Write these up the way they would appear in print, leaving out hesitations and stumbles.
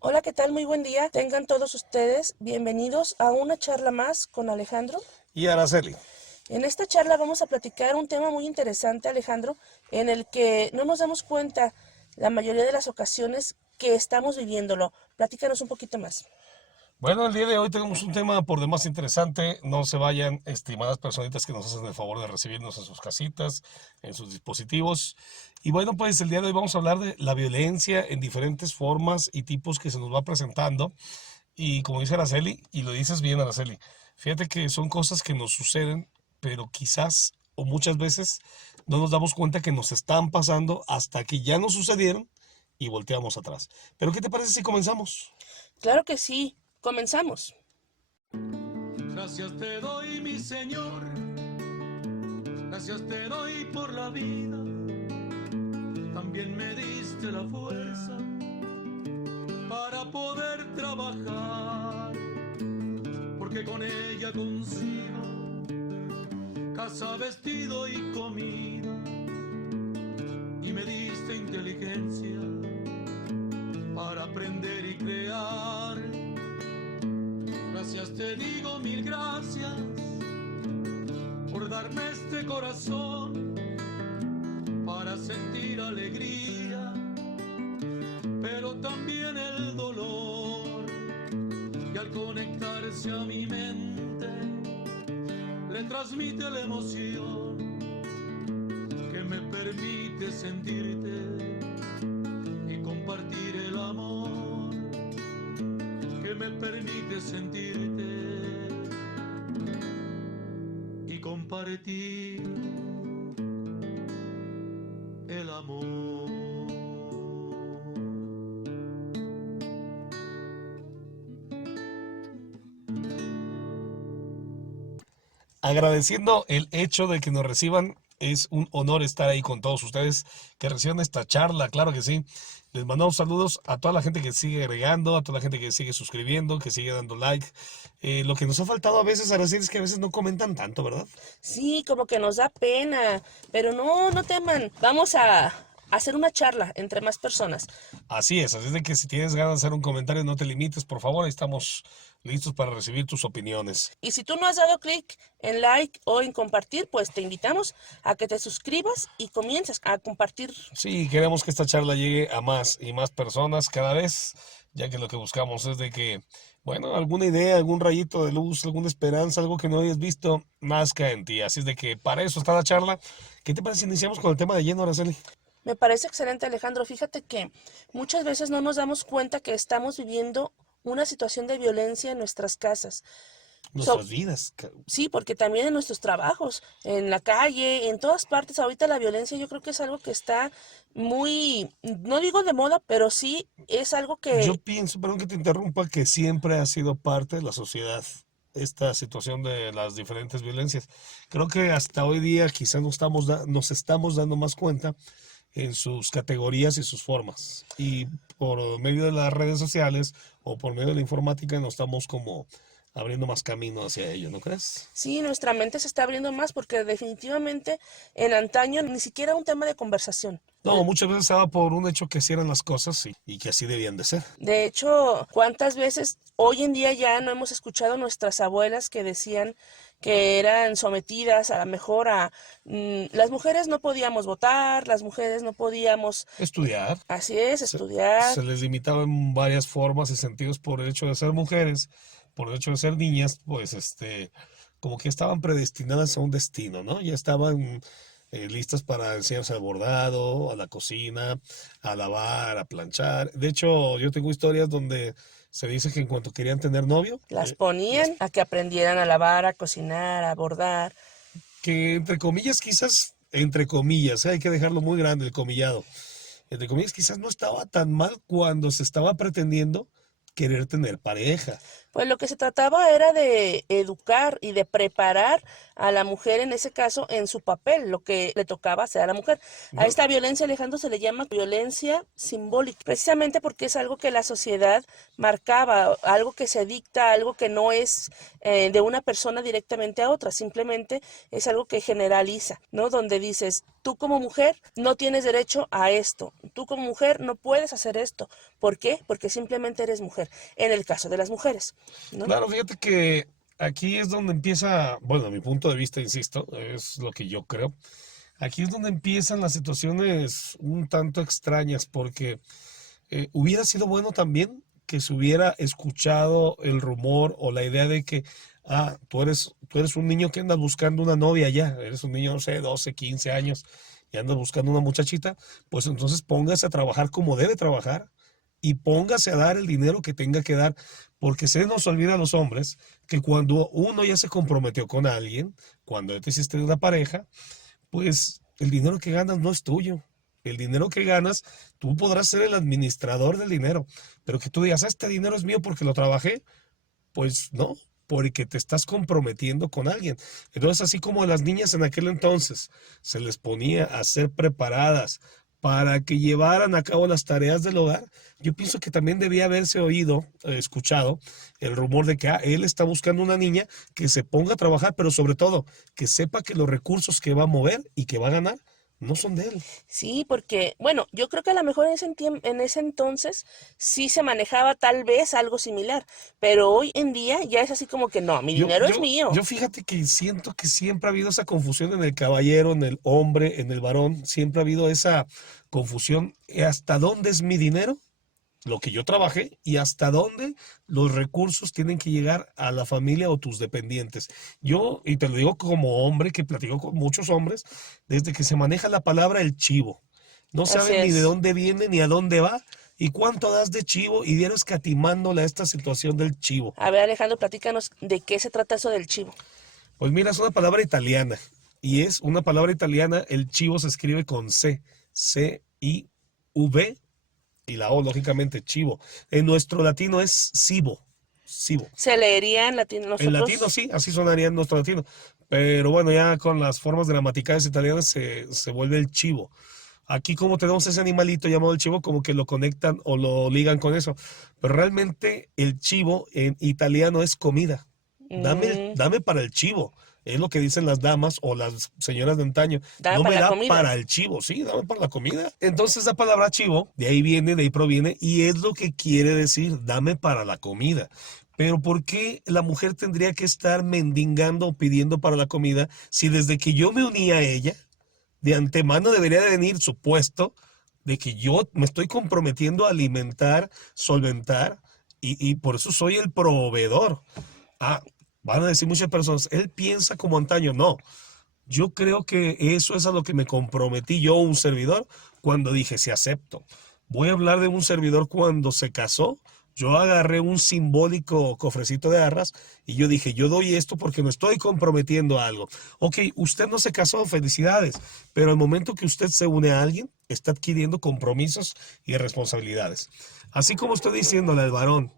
Hola, ¿qué tal? Muy buen día. Tengan todos ustedes bienvenidos a una charla más con Alejandro. Y Araceli. En esta charla vamos a platicar un tema muy interesante, Alejandro, en el que no nos damos cuenta la mayoría de las ocasiones que estamos viviéndolo. Platícanos un poquito más. Bueno, el día de hoy tenemos un tema por demás interesante. No se vayan, estimadas personitas que nos hacen el favor de recibirnos en sus casitas, en sus dispositivos. Y bueno, pues el día de hoy vamos a hablar de la violencia en diferentes formas y tipos que se nos va presentando. Y como dice Araceli, y lo dices bien, Araceli, fíjate que son cosas que nos suceden, pero quizás o muchas veces no nos damos cuenta que nos están pasando hasta que ya nos sucedieron y volteamos atrás. Pero ¿qué te parece si comenzamos? Claro que sí. Comenzamos. Gracias te doy, mi Señor, gracias te doy por la vida, también me diste la fuerza para poder trabajar, porque con ella consigo casa, vestido y comida, y me diste inteligencia para aprender y crear. Gracias te digo, mil gracias por darme este corazón para sentir alegría, pero también el dolor, y al conectarse a mi mente le transmite la emoción que me permite sentirte y compartir el amor que me permite sentirte y compartir el amor. Agradeciendo el hecho de que nos reciban. Es un honor estar ahí con todos ustedes, que reciban esta charla, claro que sí. Les mandamos saludos a toda la gente que sigue agregando, a toda la gente que sigue suscribiendo, que sigue dando like. Lo que nos ha faltado a veces, Araceli, es que a veces no comentan tanto, ¿verdad? Sí, como que nos da pena, pero no, no teman. Vamos a hacer una charla entre más personas. Así es de que si tienes ganas de hacer un comentario, no te limites, por favor, ahí estamos listos para recibir tus opiniones. Y si tú no has dado clic en like o en compartir, pues te invitamos a que te suscribas y comiences a compartir. Sí, queremos que esta charla llegue a más y más personas cada vez, ya que lo que buscamos es de que, bueno, alguna idea, algún rayito de luz, alguna esperanza, algo que no hayas visto, nazca en ti. Así es de que para eso está la charla. ¿Qué te parece si iniciamos con el tema de lleno, Araceli? Me parece excelente, Alejandro. Fíjate que muchas veces no nos damos cuenta que estamos viviendo una situación de violencia en nuestras casas. So- Nuestras vidas. sí, porque también en nuestros trabajos, en la calle, en todas partes, ahorita la violencia yo creo que es algo que está muy, no digo de moda, pero sí es algo Yo que pienso, perdón que te interrumpa, que siempre ha sido parte de la sociedad esta situación de las diferentes violencias. Creo que hasta hoy día quizás nos estamos dando más cuenta en sus categorías y sus formas. Y por medio de las redes sociales o por medio de la informática nos estamos como abriendo más camino hacia ello, ¿no crees? sí, nuestra mente se está abriendo más porque definitivamente en antaño ni siquiera un tema de conversación. No, muchas veces se daba por un hecho que así eran las cosas y que así debían de ser. De hecho, ¿cuántas veces hoy en día ya no hemos escuchado nuestras abuelas que decían que eran sometidas a lo mejor a las mujeres no podíamos votar, las mujeres no podíamos, Estudiar. así es, Se, estudiar, se les limitaba en varias formas y sentidos por el hecho de ser mujeres, por el hecho de ser niñas, pues como que estaban predestinadas a un destino, ¿no? Ya estaban listas para enseñarse al bordado, a la cocina, a lavar, a planchar. De hecho, yo tengo historias donde se dice que en cuanto querían tener novio, las las ponían a que aprendieran a lavar, a cocinar, a bordar. que entre comillas, quizás, entre comillas, hay que dejarlo muy grande el comillado. Entre comillas, quizás no estaba tan mal cuando se estaba pretendiendo querer tener pareja. Pues lo que se trataba era de educar y de preparar a la mujer en ese caso en su papel, lo que le tocaba hacer a la mujer. A No, esta violencia, Alejandro, se le llama violencia simbólica, precisamente porque es algo que la sociedad marcaba, algo que se dicta, algo que no es de una persona directamente a otra, simplemente es algo que generaliza, ¿no? Donde dices, tú como mujer no tienes derecho a esto, tú como mujer no puedes hacer esto. ¿Por qué? Porque simplemente eres mujer, en el caso de las mujeres, ¿no? Claro, fíjate que aquí es donde empieza, bueno, a mi punto de vista, insisto, es lo que yo creo. Aquí es donde empiezan las situaciones un tanto extrañas, porque hubiera sido bueno también que se hubiera escuchado el rumor o la idea de que, tú eres un niño que andas buscando una novia ya, eres un niño, no sé, 12, 15 años y andas buscando una muchachita, pues entonces póngase a trabajar como debe trabajar y póngase a dar el dinero que tenga que dar, porque se nos olvida a los hombres que cuando uno ya se comprometió con alguien, cuando ya te hiciste de una pareja, pues el dinero que ganas no es tuyo. El dinero que ganas, tú podrás ser el administrador del dinero, pero que tú digas, este dinero es mío porque lo trabajé, pues no, porque te estás comprometiendo con alguien. Entonces, así como a las niñas en aquel entonces se les ponía a ser preparadas para que llevaran a cabo las tareas del hogar, yo pienso que también debía haberse oído, escuchado el rumor de que él está buscando una niña que se ponga a trabajar, pero sobre todo que sepa que los recursos que va a mover y que va a ganar no son de él. Sí, porque, bueno, yo creo que a lo mejor en ese entonces sí se manejaba tal vez algo similar, pero hoy en día ya es así como que no, mi Yo, dinero es yo, mío. yo fíjate que siento que siempre ha habido esa confusión en el caballero, en el hombre, en el varón, siempre ha habido esa confusión. ¿Hasta dónde es mi dinero? Lo que yo trabajé y hasta dónde los recursos tienen que llegar a la familia o tus dependientes. Yo, y te lo digo como hombre que platico con muchos hombres, desde que se maneja la palabra el chivo, no Así saben ni de es. dónde viene ni a dónde va y cuánto das de chivo y dieron escatimándole a esta situación del chivo. A ver, Alejandro, platícanos de qué se trata eso del chivo. Pues mira, es una palabra italiana y es una palabra italiana, el chivo se escribe con C, C-I-V y la O, lógicamente, chivo. En nuestro latino es cibo, cibo. Se leería en latín En nosotros. latino sí, así sonaría en nuestro latino. Pero bueno, ya con las formas gramaticales italianas se vuelve el chivo. Aquí como tenemos ese animalito llamado el chivo, como que lo conectan o lo ligan con eso. Pero realmente el chivo en italiano es comida. Mm, Dame para el chivo. Es lo que dicen las damas o las señoras de antaño. dame No para me la da comida. para el chivo, sí, dame para la comida. Entonces la palabra chivo, de ahí viene, de ahí proviene, y es lo que quiere decir, dame para la comida. Pero ¿por qué la mujer tendría que estar mendigando o pidiendo para la comida si desde que yo me uní a ella, de antemano debería de venir supuesto de que yo me estoy comprometiendo a alimentar, solventar, y por eso soy el proveedor? Ah, van a decir muchas personas, él piensa como antaño. No, yo creo que eso es a lo que me comprometí yo, un servidor, cuando dije, si acepto. Voy a hablar de un servidor cuando se casó. Yo agarré un simbólico cofrecito de arras y yo dije, yo doy esto porque me estoy comprometiendo a algo. Ok, usted no se casó, felicidades, pero al momento que usted se une a alguien, está adquiriendo compromisos y responsabilidades. Así como estoy diciéndole al varón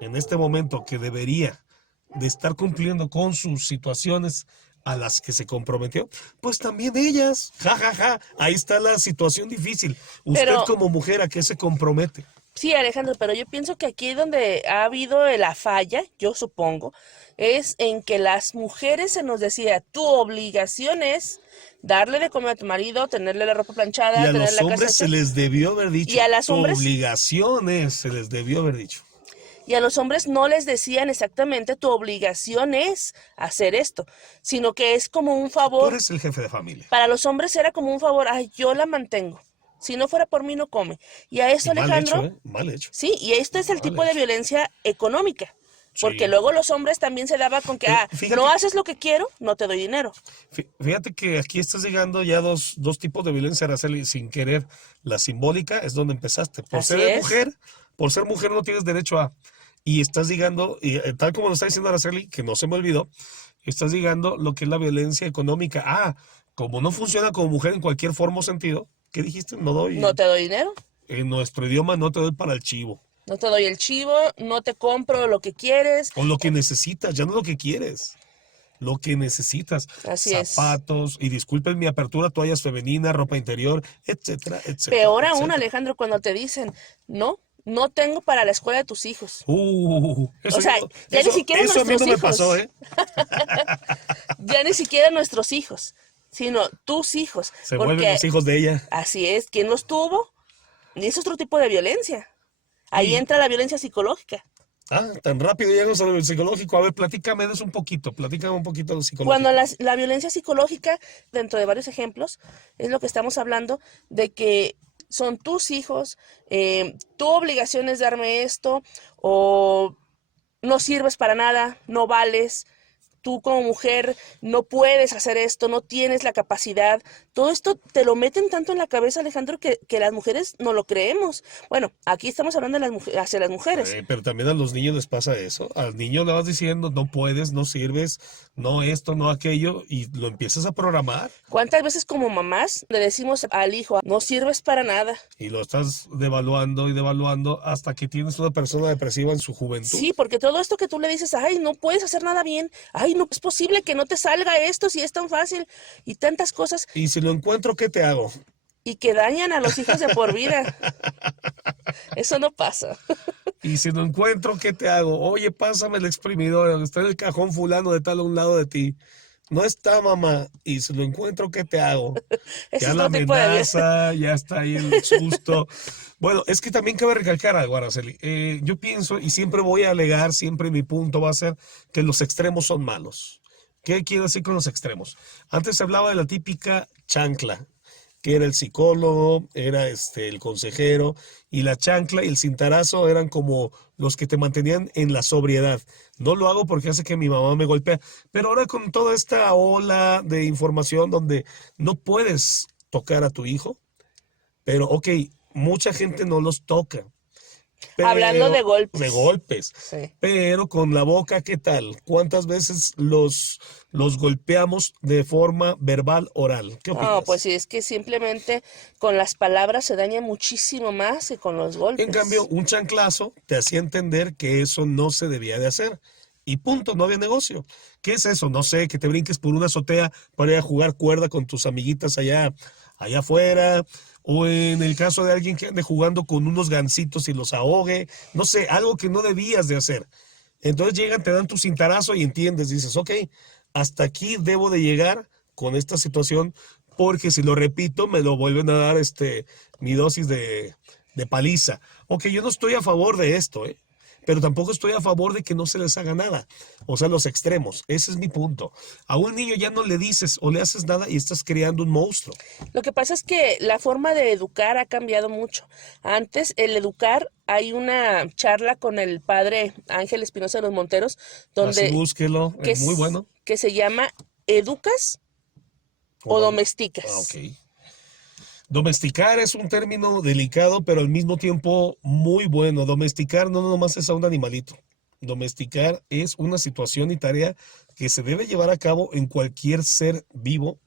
en este momento que debería de estar cumpliendo con sus situaciones a las que se comprometió, pues también ellas, ja, ja, ja, ahí está la situación difícil. Usted Pero como mujer, ¿a qué se compromete? sí, Alejandro, pero yo pienso que aquí donde ha habido la falla, yo supongo, es en que las mujeres se nos decía, tu obligación es darle de comer a tu marido, tenerle la ropa Y planchada, a tener los la casa hombres se hecha. les debió haber Y dicho, a las tu hombres, obligación es, se les debió haber dicho. y a los hombres no les decían exactamente tu obligación es hacer esto, sino que es como un Tú favor. eres el jefe de familia. Para los hombres era como un favor, ay, yo la mantengo. Si no fuera por mí, no come. Y a esto, Y mal hecho, Alejandro, ¿eh? Mal hecho. sí, y esto es el Mal tipo de hecho. violencia económica. Porque Sí. luego los hombres también se daban con que, no Fíjate, haces lo que quiero, no te doy dinero. fíjate que aquí estás llegando ya dos tipos de violencia, Araceli, sin querer. La simbólica es donde empezaste. Así es. Por ser mujer no tienes derecho a. Y estás llegando, y, tal como lo está diciendo Araceli, que no se me olvidó, estás llegando lo que es la violencia económica. Como no funciona como mujer en cualquier forma o sentido, ¿qué dijiste? No No doy. te doy dinero, En nuestro idioma no te doy para el chivo. no te doy el chivo, no te compro lo que quieres. O lo que necesitas, ya no lo que quieres. Lo que necesitas. Así es. Zapatos, y disculpen mi apertura, toallas femeninas, ropa interior, etcétera, etcétera. Peor aún, etcétera. Alejandro, cuando te dicen, no tengo para la escuela de tus hijos. Eso, O sea, ya ni siquiera eso a mí nuestros no me hijos. pasó, ¿eh? Ya ni siquiera nuestros hijos, sino tus hijos. Se vuelven Porque los hijos de ella. así es, quien los tuvo, y es otro tipo de violencia. Ahí Y, entra la violencia psicológica. tan rápido llegamos a lo psicológico. A ver, platícame de eso un poquito. Platícame un poquito de lo Cuando psicológico. la violencia psicológica, dentro de varios ejemplos, es lo que estamos hablando, de que son tus hijos, tu obligación es darme esto, o no sirves para nada, no vales, tú como mujer no puedes hacer esto, no tienes la capacidad. Todo esto te lo meten tanto en la cabeza, Alejandro, que las mujeres no lo creemos. Bueno, aquí estamos hablando de las hacia las mujeres. Pero también a los niños les pasa eso. Al niño le vas diciendo, no puedes, no sirves, no esto, no aquello, y lo empiezas a programar ¿Cuántas veces como mamás le decimos al hijo, no sirves para nada? y lo estás devaluando y devaluando hasta que tienes una persona depresiva en su juventud. Sí, porque todo esto que tú le dices, ay, no puedes hacer nada bien, ay, no es posible que no te salga esto si es tan fácil, y tantas cosas, Y si lo encuentro, ¿qué te hago? y que dañan a los hijos de por vida. Eso no pasa. Y si lo encuentro, ¿qué te hago? Oye, pásame el exprimidor, está en el cajón fulano de tal a un lado de ti. No está, mamá. Y si lo encuentro, ¿qué te hago? Ese Ya es la otro tipo de violencia. amenaza, ya está ahí el susto. Bueno, es que también cabe recalcar algo, Araceli. Yo pienso, y siempre voy a alegar, siempre mi punto va a ser que los extremos son malos. ¿Qué quiero decir con los extremos? Antes se hablaba de la típica chancla, que era el psicólogo, era el consejero, y la chancla y el cintarazo eran como los que te mantenían en la sobriedad. No lo hago porque hace que mi mamá me golpea, pero ahora con toda esta ola de información donde no puedes tocar a tu hijo, pero ok, mucha gente no los toca, Hablando de pero de golpes. golpes. Sí. Pero con la boca, ¿qué tal? ¿Cuántas veces los golpeamos de forma verbal, oral? ¿Qué No, pues opinas? sí, es que simplemente con las palabras se daña muchísimo más que con los En cambio, golpes. un chanclazo te hacía entender que eso no se debía de hacer. Y punto, no había negocio. ¿Qué es eso? No sé, que te brinques por una azotea para ir a jugar cuerda con tus amiguitas allá afuera. O en el caso de alguien que ande jugando con unos gansitos y los ahogue. No sé, algo que no debías de hacer. Entonces llegan, te dan tu cintarazo y entiendes, dices, ok, hasta aquí debo de llegar con esta situación, porque si lo repito, me lo vuelven a dar mi dosis de paliza. Ok, yo no estoy a favor de esto, pero tampoco estoy a favor de que no se les haga nada. O sea, los extremos, ese es mi punto. A un niño ya no le dices o le haces nada y estás creando un monstruo. Lo que pasa es que la forma de educar ha cambiado mucho. Antes, el educar, hay una charla con el padre Ángel Espinosa de los Monteros, Así donde búsquelo, que, es muy bueno. que se llama ¿educas o domesticas? Ok. Domesticar es un término delicado, pero al mismo tiempo muy bueno. Domesticar no nomás es a un animalito. Domesticar es una situación y tarea que se debe llevar a cabo en cualquier ser vivo,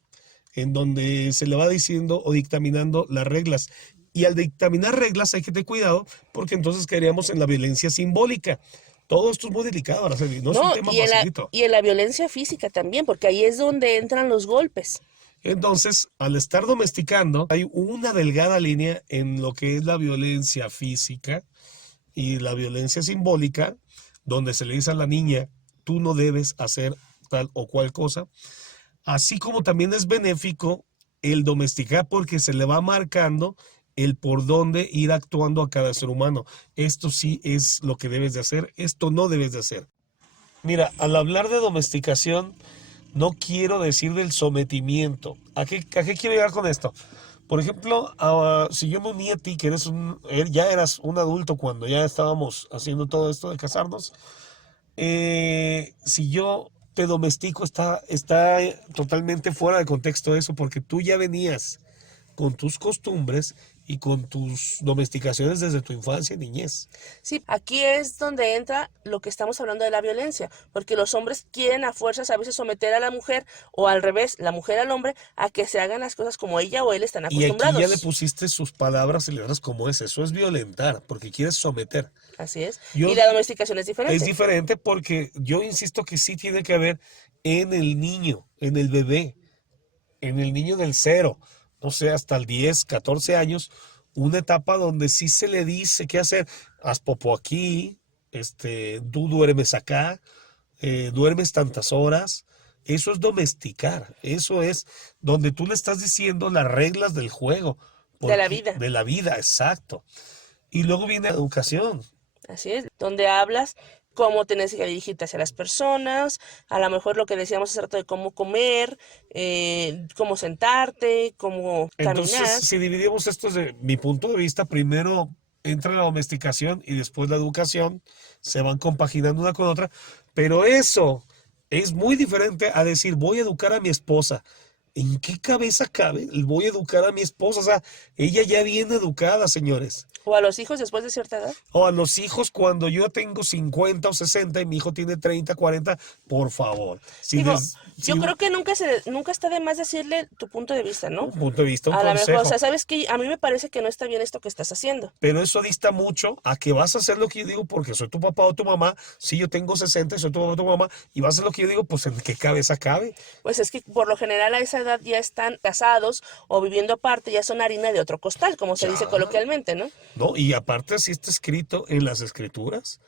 en donde se le va diciendo o dictaminando las reglas. Y al dictaminar reglas hay que tener cuidado, porque entonces caeríamos en la violencia simbólica. Todo esto es muy delicado, Araceli, no es un No, tema facilito. y en la violencia física también, porque ahí es donde entran los golpes. Entonces, al estar domesticando, hay una delgada línea en lo que es la violencia física y la violencia simbólica, donde se le dice a la niña, tú no debes hacer tal o cual cosa, así como también es benéfico el domesticar porque se le va marcando el por dónde ir actuando a cada ser humano. Esto sí es lo que debes de hacer, esto no debes de hacer. Mira, al hablar de domesticación, no quiero decir del sometimiento. ¿A qué quiero llegar con esto? Por ejemplo, si yo me uní a ti, que ya eras un adulto cuando ya estábamos haciendo todo esto de casarnos, si yo te domestico, está totalmente fuera de contexto eso, porque tú ya venías con tus costumbres y con tus domesticaciones desde tu infancia y niñez. Sí, aquí es donde entra lo que estamos hablando de la violencia, porque los hombres quieren a fuerzas a veces someter a la mujer, o al revés, la mujer al hombre, a que se hagan las cosas como ella o él están Y aquí ya le acostumbrados. pusiste sus palabras y letras como es. Eso es violentar, porque quieres someter. Así es. Yo, Y la domesticación es es diferente. diferente porque yo insisto que sí tiene que haber en el niño, en el bebé, en el niño del 0, no sé, hasta el 10, 14 años, una etapa donde sí se le dice qué hacer. Haz popó aquí, tú duermes acá, duermes tantas horas, Eso es domesticar, eso es donde tú le estás diciendo las reglas del juego. De la vida. De la vida, exacto. Y luego viene la educación. Así es, donde hablas cómo tienes que dirigirte hacia las personas, a lo mejor lo que decíamos hace rato de cómo comer, cómo sentarte, cómo Entonces, caminar. si dividimos esto desde mi punto de vista, primero entra la domesticación y después la educación, se van compaginando una con otra, pero eso es muy diferente a decir, voy a educar a mi esposa. ¿En qué cabeza cabe el voy a educar a mi esposa? O sea, ella ya viene educada, señores. O a los hijos después de cierta edad. O a los hijos cuando yo tengo 50 o 60 y mi hijo tiene 30, 40, por favor. Si Digo, si yo creo que nunca está de más decirle tu punto de vista, ¿no? un punto de vista, un A lo mejor, consejo. o sea, sabes que a mí me parece que no está bien esto que estás haciendo. Pero eso dista mucho a que vas a hacer lo que yo digo porque soy tu papá o tu mamá. Si yo tengo 60 y soy tu papá o tu mamá y vas a hacer lo que yo digo, pues ¿en qué cabeza cabe? Pues es que por lo general a esa edad ya están casados o viviendo aparte, ya son harina de otro costal, como se dice Ya. coloquialmente, ¿no? ¿No? Y aparte así está escrito en las escrituras.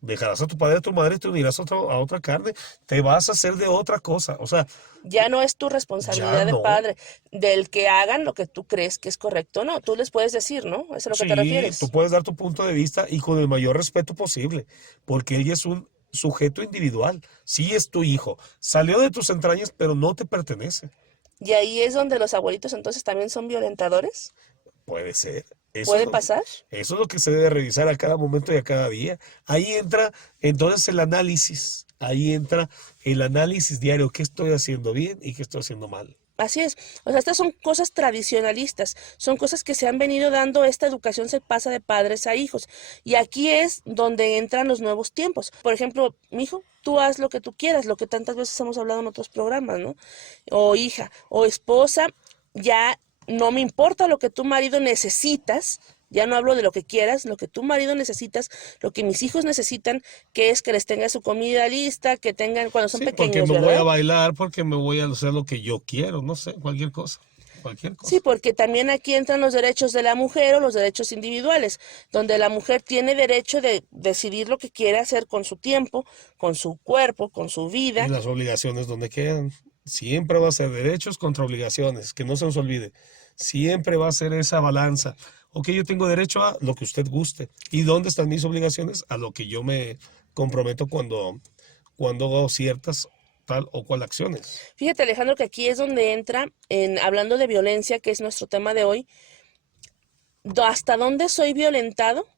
Dejarás a tu padre y a tu madre y te unirás a otra carne. Te vas a hacer de otra cosa. O sea, Ya no es tu ya responsabilidad de no. padre, del que hagan lo que tú crees que es correcto, no. Tú les puedes decir, ¿no? ¿Eso es a lo que te Sí, refieres? tú puedes dar tu punto de vista y con el mayor respeto posible, porque ella es un sujeto individual. Sí es tu hijo. Salió de tus entrañas, pero no te pertenece. Y ahí es donde los abuelitos entonces también son violentadores. Puede ser. ¿Puede pasar? Eso es lo que se debe revisar a cada momento y a cada día. Ahí entra entonces el análisis. Ahí entra el análisis diario. ¿Qué estoy haciendo bien y qué estoy haciendo mal? Así es. O sea, estas son cosas tradicionalistas, son cosas que se han venido dando, esta educación se pasa de padres a hijos. Y aquí es donde entran los nuevos tiempos. Por ejemplo, mijo, tú haz lo que tú quieras, lo que tantas veces hemos hablado en otros programas, ¿no? O hija, o esposa, ya no me importa lo que tu marido necesitas, ya no hablo de lo que quieras, lo que tu marido necesitas, lo que mis hijos necesitan, que es que les tenga su comida lista, que tengan cuando son Sí, porque pequeños, me voy a ¿verdad? bailar, porque me voy a hacer lo que yo quiero, no sé, cualquier cosa. Cualquier Sí, cosa. porque también aquí entran los derechos de la mujer o los derechos individuales, donde la mujer tiene derecho de decidir lo que quiere hacer con su tiempo, con su cuerpo, con su Y vida. las obligaciones donde quedan. Siempre va a ser derechos contra obligaciones, que no se nos olvide. Siempre va a ser esa balanza. Ok, yo tengo derecho a lo que usted guste. ¿Y dónde están mis obligaciones? A lo que yo me comprometo cuando hago ciertas tal o cual acciones. Fíjate, Alejandro, que aquí es donde entra, hablando de violencia, que es nuestro tema de hoy, hasta dónde soy violentado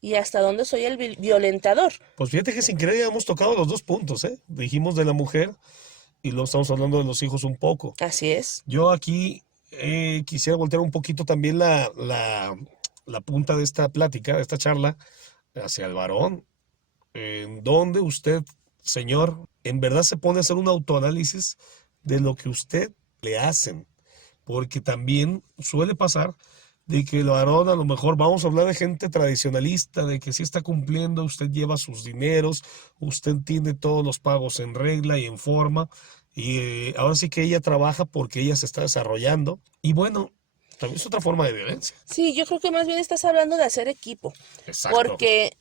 y hasta dónde soy el violentador. Pues fíjate que sin querer ya hemos tocado los dos puntos, ¿eh? Dijimos de la mujer y luego estamos hablando de los hijos un poco. Así es. Yo aquí quisiera voltear un poquito también la punta de esta plática, de esta charla, hacia el varón, en donde usted, señor, en verdad se pone a hacer un autoanálisis de lo que usted le hacen, porque también suele pasar de que el varón a lo mejor, vamos a hablar de gente tradicionalista, de que sí está cumpliendo, usted lleva sus dineros, usted tiene todos los pagos en regla y en forma, y ahora sí que ella trabaja porque ella se está desarrollando, y bueno, también es otra forma de violencia. Sí, yo creo que más bien estás hablando de hacer equipo, Exacto.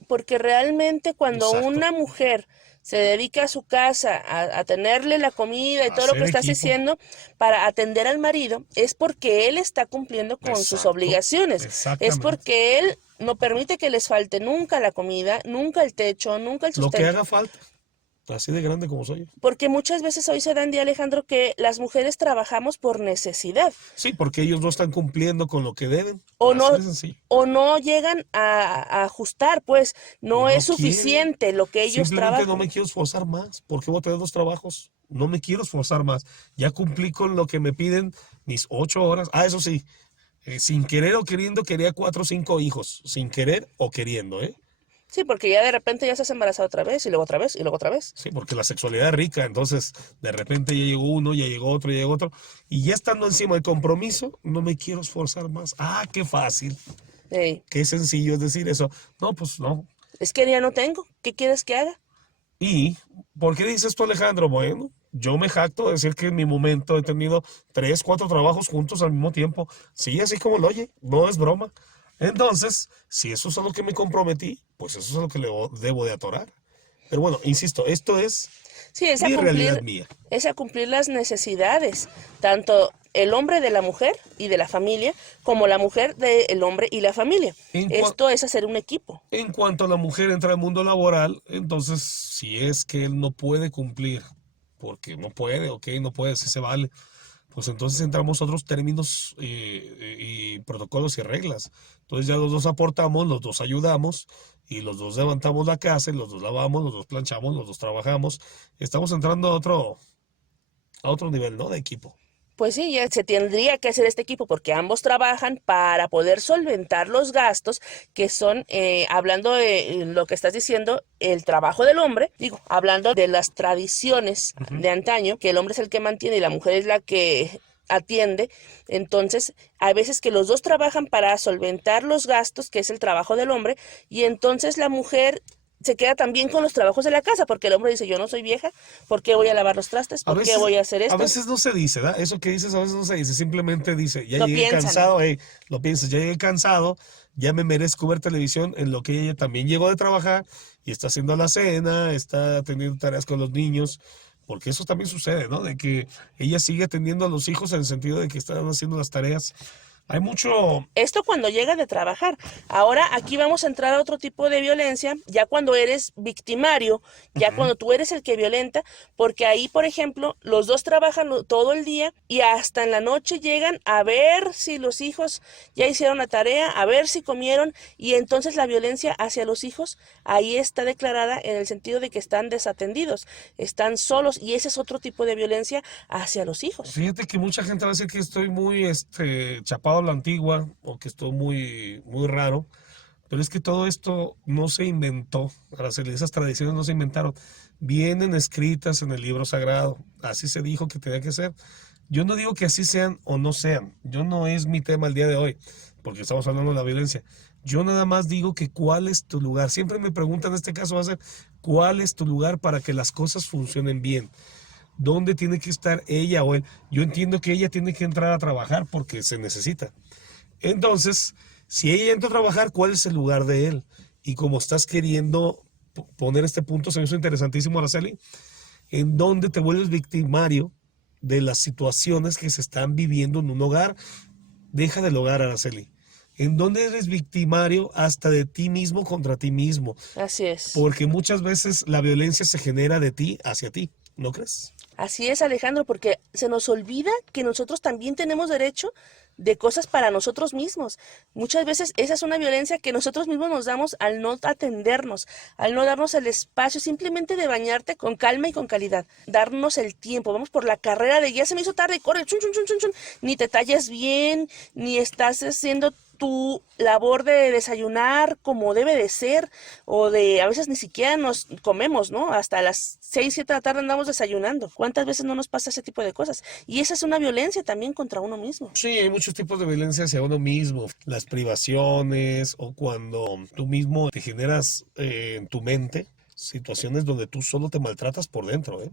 porque realmente cuando Exacto. una mujer se dedica a su casa, a tenerle la comida y todo lo que Hacer estás equipo. diciendo para atender al marido, es porque él está cumpliendo con sus Exacto, obligaciones. Es exactamente. porque él no permite que les falte nunca la comida, nunca el techo, nunca el Lo que sustento. haga falta, así de grande como soy yo. Porque muchas veces hoy se da en día, Alejandro, que las mujeres trabajamos por necesidad Sí, porque ellos no están cumpliendo con lo que deben. o Así no, de sencillo. o no llegan a ajustar, pues no No es quieren. suficiente lo que ellos Simplemente no trabajan. me quiero esforzar más. ¿Por qué voy a tener dos trabajos? No me quiero esforzar más. Ya cumplí con lo que me piden mis 8 horas. Ah, eso sí, sin querer o queriendo quería 4 o 5 hijos. Sin querer o queriendo, ¿eh? Sí, porque ya de repente ya estás embarazada otra vez y luego otra vez y luego otra vez. Sí, porque la sexualidad es rica, entonces de repente ya llegó uno, ya llegó otro, ya llegó otro, y ya estando encima del compromiso, no me quiero esforzar más. Ah, qué fácil, Ey, qué sencillo es decir eso. No, pues no. es que ya no tengo. ¿Qué quieres que haga? ¿Y por qué dices tú, Alejandro? Bueno, yo me jacto de decir que en mi momento he tenido 3, 4 trabajos juntos al mismo tiempo. Sí, así como lo oye, no es broma. Entonces, si eso es a lo que me comprometí, pues eso es a lo que debo de atorar. Pero bueno, insisto, esto es Sí, es a mi realidad cumplir, mía. es a cumplir las necesidades, tanto el hombre de la mujer y de la familia, como la mujer del hombre y la familia. En, cua- Esto es hacer un equipo. en cuanto la mujer entra al mundo laboral, entonces si es que él no puede cumplir, porque no puede, ok, no puede, si se vale, pues entonces entramos otros términos y protocolos y reglas. Entonces ya los dos aportamos, los dos ayudamos y los dos levantamos la casa, y los dos lavamos, los dos planchamos, los dos trabajamos. Estamos entrando a otro nivel, ¿no? De equipo. Pues sí, ya se tendría que hacer este equipo porque ambos trabajan para poder solventar los gastos que son, hablando de lo que estás diciendo, el trabajo del hombre, digo, hablando de las tradiciones de antaño, que el hombre es el que mantiene y la mujer es la que atiende, entonces hay veces que los dos trabajan para solventar los gastos, que es el trabajo del hombre, y entonces la mujer se queda también con los trabajos de la casa, porque el hombre dice, yo no soy vieja, ¿por qué voy a lavar los trastes? A ¿Por qué veces, voy a hacer a esto? veces no se dice, ¿verdad? Eso que dices a veces no se dice, simplemente dice, ya Lo llegué piensan. cansado, lo piensas, ya llegué cansado, ya me merezco ver televisión, en lo que ella también llegó de trabajar y está haciendo la cena, está teniendo tareas con los niños, porque eso también sucede, ¿no? De que ella sigue atendiendo a los hijos en el sentido de que están haciendo las tareas. Hay mucho, Esto cuando llega de trabajar. Ahora aquí vamos a entrar a otro tipo de violencia, ya cuando eres victimario, ya cuando tú eres el que violenta, porque ahí, por ejemplo, los dos trabajan todo el día y hasta en la noche llegan a ver si los hijos ya hicieron la tarea, a ver si comieron, y entonces la violencia hacia los hijos ahí está declarada en el sentido de que están desatendidos, están solos, y ese es otro tipo de violencia hacia los hijos. fíjate que mucha gente va a decir que estoy muy chapado a la antigua o que estoy muy, muy raro. Pero es que todo esto no se inventó, Araceli, esas tradiciones no se inventaron, vienen escritas en el libro sagrado, así se dijo que tenía que ser. Yo no digo que así sean o no sean, yo no es mi tema el día de hoy, porque estamos hablando de la violencia. Yo nada más digo que cuál es tu lugar. Siempre me preguntan, en este caso va a ser, ¿cuál es tu lugar para que las cosas funcionen bien? ¿Dónde tiene que estar ella o él? Yo entiendo que ella tiene que entrar a trabajar porque se necesita. Entonces, si ella entra a trabajar, ¿cuál es el lugar de él? Y como estás queriendo poner este punto, se me hizo interesantísimo, Araceli, en donde te vuelves victimario de las situaciones que se están viviendo en un hogar. Deja del hogar, Araceli. En donde eres victimario hasta de ti mismo contra ti mismo. Así es. Porque muchas veces la violencia se genera de ti hacia ti, ¿no crees? Así es, Alejandro, porque se nos olvida que nosotros también tenemos derecho de cosas para nosotros mismos. Muchas veces esa es una violencia que nosotros mismos nos damos al no atendernos, al no darnos el espacio simplemente de bañarte con calma y con calidad, darnos el tiempo. Vamos por la carrera de ya se me hizo tarde, corre, chun, chun, chun, chun, chun. Ni te tallas bien, ni estás haciendo tu labor de desayunar como debe de ser, o de a veces ni siquiera nos comemos, ¿no? Hasta las 6, 7 de la tarde andamos desayunando. ¿Cuántas veces no nos pasa ese tipo de cosas? Y esa es una violencia también contra uno mismo. Sí, hay muchos tipos de violencia hacia uno mismo. Las privaciones o cuando tú mismo te generas en tu mente situaciones donde tú solo te maltratas por dentro, ¿eh?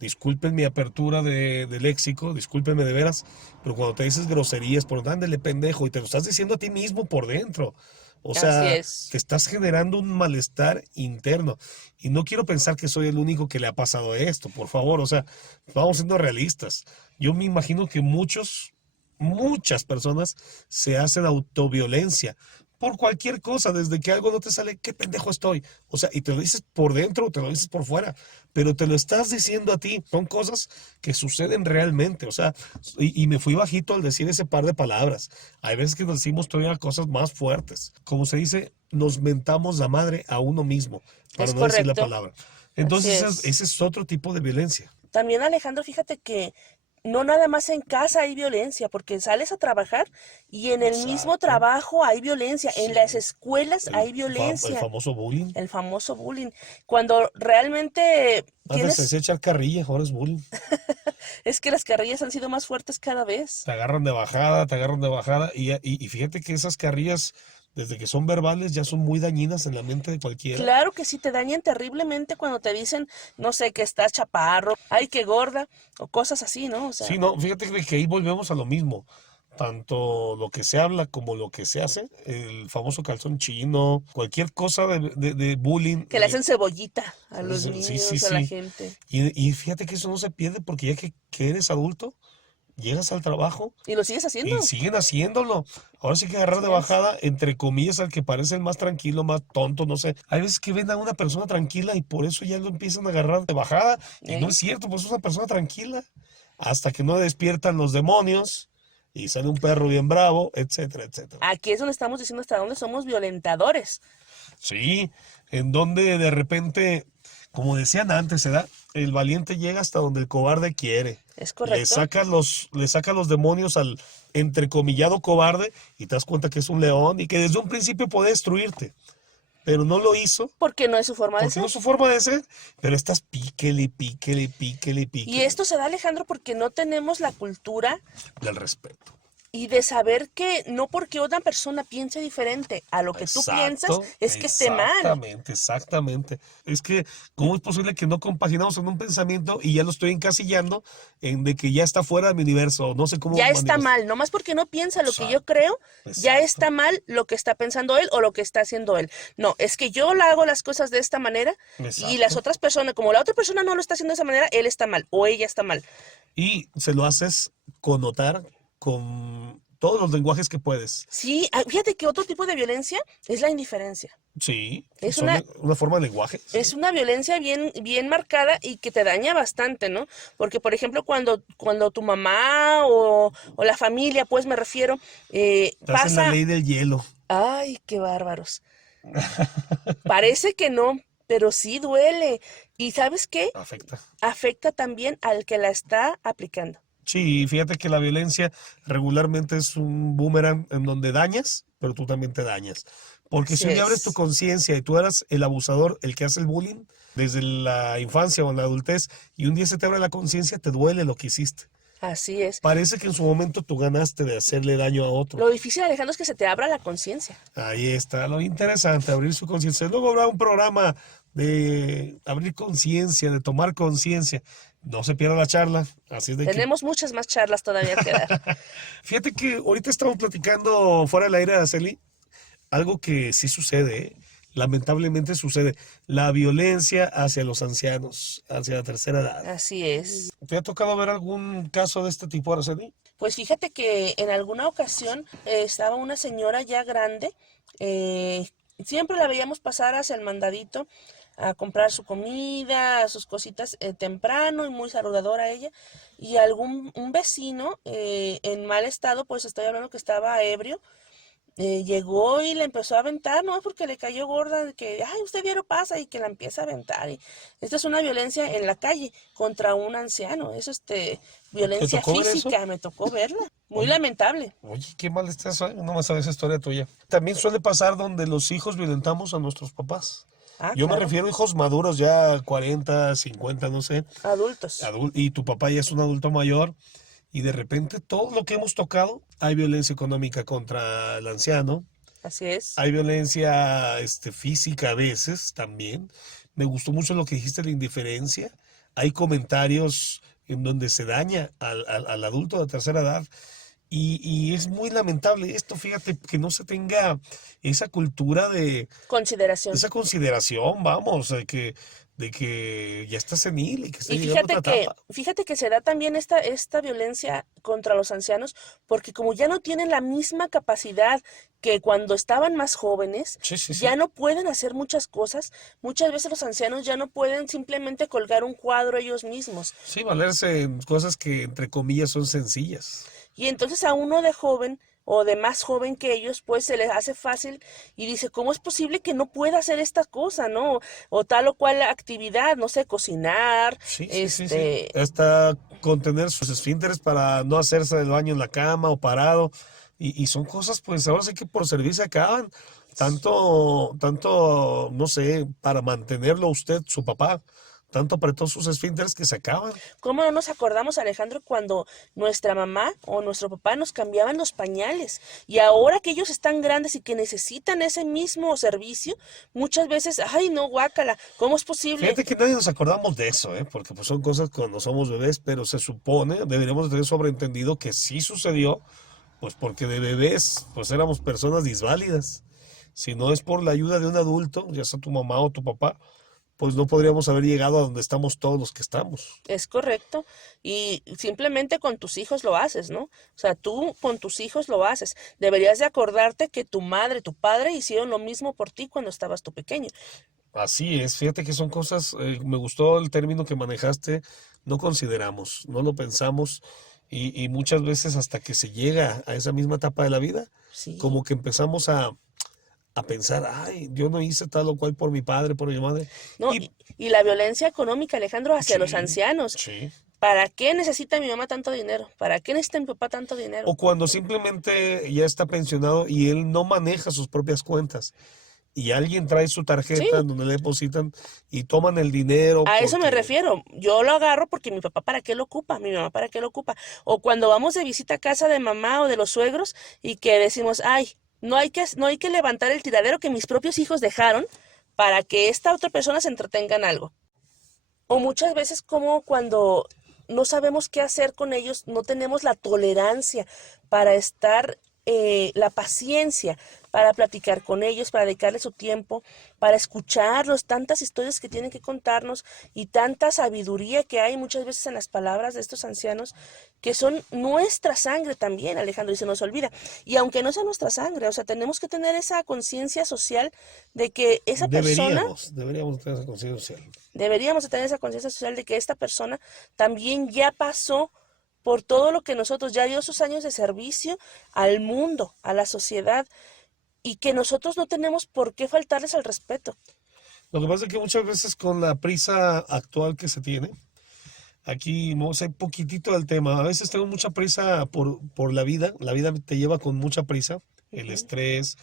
Disculpen mi apertura de léxico, discúlpenme de veras, pero cuando te dices groserías por dándole pendejo y te lo estás diciendo a ti mismo por dentro. O Así sea, es. te estás generando un malestar interno. Y no quiero pensar que soy el único que le ha pasado esto, por favor. O sea, vamos siendo realistas. Yo me imagino que muchas personas se hacen autoviolencia por cualquier cosa, desde que algo no te sale, qué pendejo estoy. O sea, y te lo dices por dentro o te lo dices por fuera, pero te lo estás diciendo a ti. Son cosas que suceden realmente. O sea, y me fui bajito al decir ese par de palabras. Hay veces que nos decimos todavía cosas más fuertes. Como se dice, nos mentamos la madre a uno mismo, para Es no decir la correcto. palabra. Así Entonces, es. ese es otro tipo de violencia. También, Alejandro, fíjate que no nada más en casa hay violencia, porque sales a trabajar y en el mismo Exacto. trabajo hay violencia, en las Sí. escuelas hay El violencia, famoso bullying. el famoso bullying. Cuando realmente Antes se tienes, decía echar carrilla, ahora es bullying. es que las carrillas han sido más fuertes cada vez. Te agarran de bajada. Y fíjate que esas carrillas, desde que son verbales, ya son muy dañinas en la mente de cualquiera. Claro que sí, te dañan terriblemente cuando te dicen, no sé, que estás chaparro, ay, qué gorda, o cosas así, ¿no? O sea, Sí, no, fíjate que ahí volvemos a lo mismo. tanto lo que se habla como lo que se hace, el famoso calzón chino, cualquier cosa de bullying. Que le hacen cebollita a los Sí, sí, niños, a la sí. gente. Y fíjate que eso no se pierde porque ya que eres adulto, llegas al trabajo ¿Y lo sigues haciendo? y siguen haciéndolo. Ahora sí que agarrar de Así es. bajada, entre comillas, al que parece el más tranquilo, más tonto, no sé. Hay veces que ven a una persona tranquila y por eso ya lo empiezan a agarrar de bajada. Y no ¿Eh? es cierto, pues es una persona tranquila. Hasta que no despiertan los demonios y sale un perro bien bravo, etcétera, etcétera. Aquí es donde estamos diciendo hasta dónde somos violentadores. Sí, en donde de repente, como decían antes, ¿verdad? El valiente llega hasta donde el cobarde quiere. ¿Es Le correcto? saca los demonios al entrecomillado cobarde y te das cuenta que es un león y que desde un principio puede destruirte. Pero no lo hizo Porque no es su forma de porque no ser. es su forma de ser, pero estás píquele, píquele, píquele, Y píquele. esto se da, Alejandro, porque no tenemos la cultura Del respeto. y de saber que no porque otra persona piense diferente a lo que tú piensas Exacto, es que esté mal. exactamente, exactamente. Es que, ¿cómo es posible que no compaginamos en un pensamiento y ya lo estoy encasillando en de que ya está fuera de mi universo? No sé cómo Ya está manifestar. mal, nomás porque no piensa lo que yo Exacto, creo, ya exacto. está mal lo que está pensando él o lo que está haciendo él. No, es que yo la hago las cosas de esta manera y las Exacto. otras personas, como la otra persona no lo está haciendo de esa manera, él está mal o ella está mal. Y se lo haces connotar con todos los lenguajes que puedes. Sí, fíjate que otro tipo de violencia es la indiferencia. Sí, Es son una forma de lenguaje. Es Sí. una violencia bien, bien marcada y que te daña bastante, ¿no? Porque, por ejemplo, cuando tu mamá o la familia, pues me refiero, Te hacen la pasa, ley del hielo. ay, qué bárbaros. Parece que no, pero sí duele. ¿Y sabes qué? Afecta. Afecta también al que la está aplicando. Sí, fíjate que la violencia regularmente es un boomerang en donde dañas, pero tú también te dañas. Porque si Así un día abres tu es. conciencia y tú eras el abusador, el que hace el bullying, desde la infancia o en la adultez, y un día se te abre la conciencia, te duele lo que hiciste. Así es. Parece que en su momento tú ganaste de hacerle daño a otro. Lo difícil, Alejandro, es que se te abra la conciencia. Ahí está lo interesante, abrir su conciencia. Luego habrá un programa de abrir conciencia, de tomar conciencia. No se pierda la charla, así es de que Tenemos muchas más charlas todavía que dar. fíjate que ahorita estamos platicando fuera del aire, Araceli, algo que sí sucede, ¿eh? Lamentablemente sucede, la violencia hacia los ancianos, hacia la tercera edad. Así es. ¿Te ha tocado ver algún caso de este tipo, Araceli? Pues fíjate que en alguna ocasión estaba una señora ya grande, siempre la veíamos pasar hacia el mandadito a comprar su comida, sus cositas temprano y muy saludadora ella, y un vecino en mal estado, pues estoy hablando que estaba ebrio, llegó y le empezó a aventar, no, porque le cayó gorda, de que, ay, usted diario pasa y que la empieza a aventar. Y esta es una violencia en la calle contra un anciano, eso es ¿Te violencia tocó ver eso? física, me tocó verla, muy Oye, lamentable. oye, qué mal está eso, ¿eh? No me sabes esa historia tuya. También suele pasar donde los hijos violentamos a nuestros papás. Ah, Yo me claro, refiero a hijos maduros, ya 40, 50, no sé, adultos, y tu papá ya es un adulto mayor, y de repente todo lo que hemos tocado, hay violencia económica contra el anciano, así es. hay violencia física a veces también. Me gustó mucho lo que dijiste de la indiferencia. Hay comentarios en donde se daña al adulto de tercera edad. Y es muy lamentable esto, fíjate, que no se tenga esa cultura de Consideración. esa consideración, vamos, de que ya está senil y que está Y llegando a otra etapa. fíjate que se da también esta violencia contra los ancianos, porque como ya no tienen la misma capacidad que cuando estaban más jóvenes, Sí, sí, ya sí. no pueden hacer muchas cosas. Muchas veces los ancianos ya no pueden simplemente colgar un cuadro ellos mismos. Sí, valerse en cosas que entre comillas son sencillas. Y entonces a uno de joven o de más joven que ellos, pues se les hace fácil y dice, ¿cómo es posible que no pueda hacer esta cosa, no? O tal o cual actividad, no sé, cocinar, Sí, sí, sí, sí. Hasta contener sus esfínteres para no hacerse el baño en la cama o parado. Y son cosas, pues ahora sí que por servir se acaban. Tanto, no sé, para mantenerlo usted, su papá, tanto apretó sus esfínteres que se acaban. ¿Cómo no nos acordamos, Alejandro, cuando nuestra mamá o nuestro papá nos cambiaban los pañales? Y ahora que ellos están grandes y que necesitan ese mismo servicio, muchas veces, ay, no, guácala, ¿cómo es posible? Fíjate que nadie nos acordamos de eso, ¿eh? Porque pues son cosas cuando somos bebés, pero se supone, deberíamos tener sobreentendido que sí sucedió, Pues porque de bebés, pues éramos personas disválidas. Si no es por la ayuda de un adulto, ya sea tu mamá o tu papá, pues no podríamos haber llegado a donde estamos todos los que estamos. Es correcto. Y simplemente con tus hijos lo haces, ¿no? O sea, tú con tus hijos lo haces. Deberías de acordarte que tu madre, tu padre hicieron lo mismo por ti cuando estabas tú pequeño. Así es, fíjate que son cosas, me gustó el término que manejaste, no consideramos, no lo pensamos y muchas veces hasta que se llega a esa misma etapa de la vida, Sí. como que empezamos a pensar, ay, yo no hice tal o cual por mi padre, por mi madre. No, Y y la violencia económica, Alejandro, hacia los sí, ancianos. sí. ¿Para qué necesita mi mamá tanto dinero? ¿Para qué necesita mi papá tanto dinero? O cuando simplemente ya está pensionado y él no maneja sus propias cuentas y alguien trae su Sí, tarjeta en donde le depositan y toman el dinero a eso me porque refiero. Yo lo agarro porque mi papá para qué lo ocupa, mi mamá para qué lo ocupa. O cuando vamos de visita a casa de mamá o de los suegros y que decimos, ay, no hay que levantar el tiradero que mis propios hijos dejaron para que esta otra persona se entretenga en algo. O muchas veces como cuando no sabemos qué hacer con ellos, no tenemos la tolerancia para estar, la paciencia para platicar con ellos, para dedicarles su tiempo, para escucharlos, tantas historias que tienen que contarnos y tanta sabiduría que hay muchas veces en las palabras de estos ancianos, que son nuestra sangre también, Alejandro, y se nos olvida. Y aunque no sea nuestra sangre, o sea, tenemos que tener esa conciencia social de que esa persona. deberíamos tener esa conciencia social. Deberíamos de tener esa conciencia social de que esta persona también ya pasó por todo lo que nosotros, ya dio sus años de servicio al mundo, a la sociedad, y que nosotros no tenemos por qué faltarles al respeto. Lo que pasa es que muchas veces con la prisa actual que se tiene, aquí no sé poquitito del tema, a veces tengo mucha prisa por la vida te lleva con mucha prisa, el Ujú, estrés,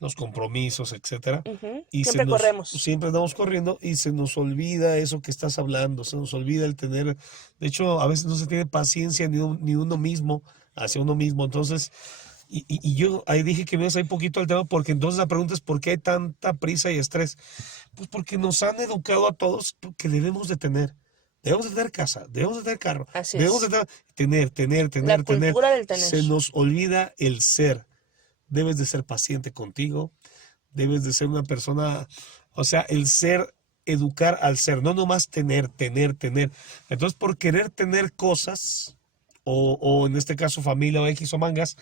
los compromisos, etcétera, ujú. y Siempre corremos. siempre andamos corriendo y se nos olvida eso que estás hablando, se nos olvida el tener, de hecho, a veces no se tiene paciencia ni uno mismo hacia uno mismo, entonces, y yo ahí dije que me ibas a ir poquito al tema porque entonces la pregunta es ¿por qué hay tanta prisa y estrés? Pues porque nos han educado a todos que debemos de tener. Debemos de tener casa, debemos de tener carro, Así debemos de es. La tener. cultura del tener. Se nos olvida el ser. Debes de ser paciente contigo, debes de ser una persona, o sea, el ser, educar al ser, no nomás tener. Entonces, por querer tener cosas, o en este caso familia o X o mangas,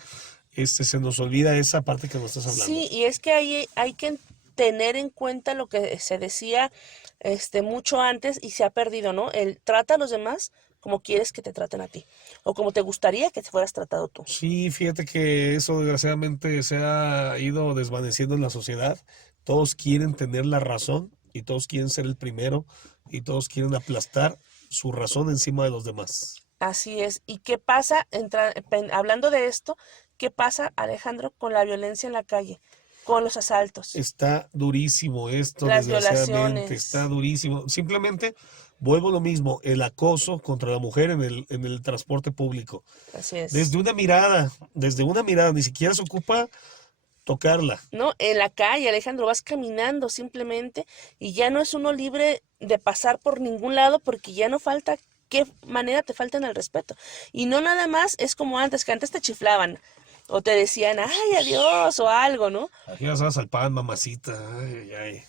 se nos olvida esa parte que nos estás hablando. Sí, y es que hay que tener en cuenta lo que se decía mucho antes y se ha perdido, ¿no? El trata a los demás como quieres que te traten a ti, o como te gustaría que te fueras tratado tú. Sí, fíjate que eso desgraciadamente se ha ido desvaneciendo en la sociedad. Todos quieren tener la razón y todos quieren ser el primero y todos quieren aplastar su razón encima de los demás. Así es. ¿Y qué pasa, hablando de esto, qué pasa, Alejandro, con la violencia en la calle, con los asaltos, Está durísimo esto, las desgraciadamente, está violaciones? durísimo. Simplemente vuelvo a lo mismo, el acoso contra la mujer en el transporte público. Así es. Desde una mirada, ni siquiera se ocupa tocarla. No, en la calle, Alejandro, vas caminando simplemente y ya no es uno libre de pasar por ningún lado porque ya no falta qué manera te faltan el respeto. Y no nada más es como antes, que antes te chiflaban o te decían, ay, adiós o algo, ¿no? Aquí vas al pan, mamacita. Ay, ay.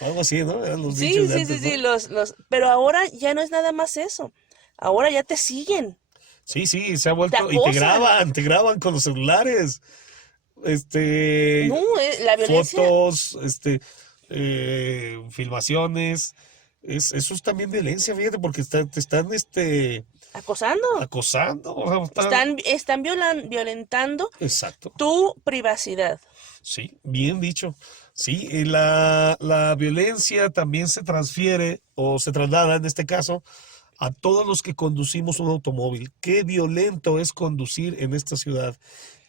Algo así, ¿no? Eran los Sí, dichos de sí, sí, antes, sí, ¿no? pero ahora ya no es nada más eso. Ahora ya te siguen, Sí, sí, se ha te vuelto. Y acosan. te graban con los celulares. No, Este, la violencia fotos, filmaciones. Eso es también violencia, fíjate, porque te están, acosando. acosando. O sea, Están violentando exacto. tu privacidad. Sí, bien dicho. Sí, y la violencia también se transfiere o se traslada en este caso a todos los que conducimos un automóvil. Qué violento es conducir en esta ciudad.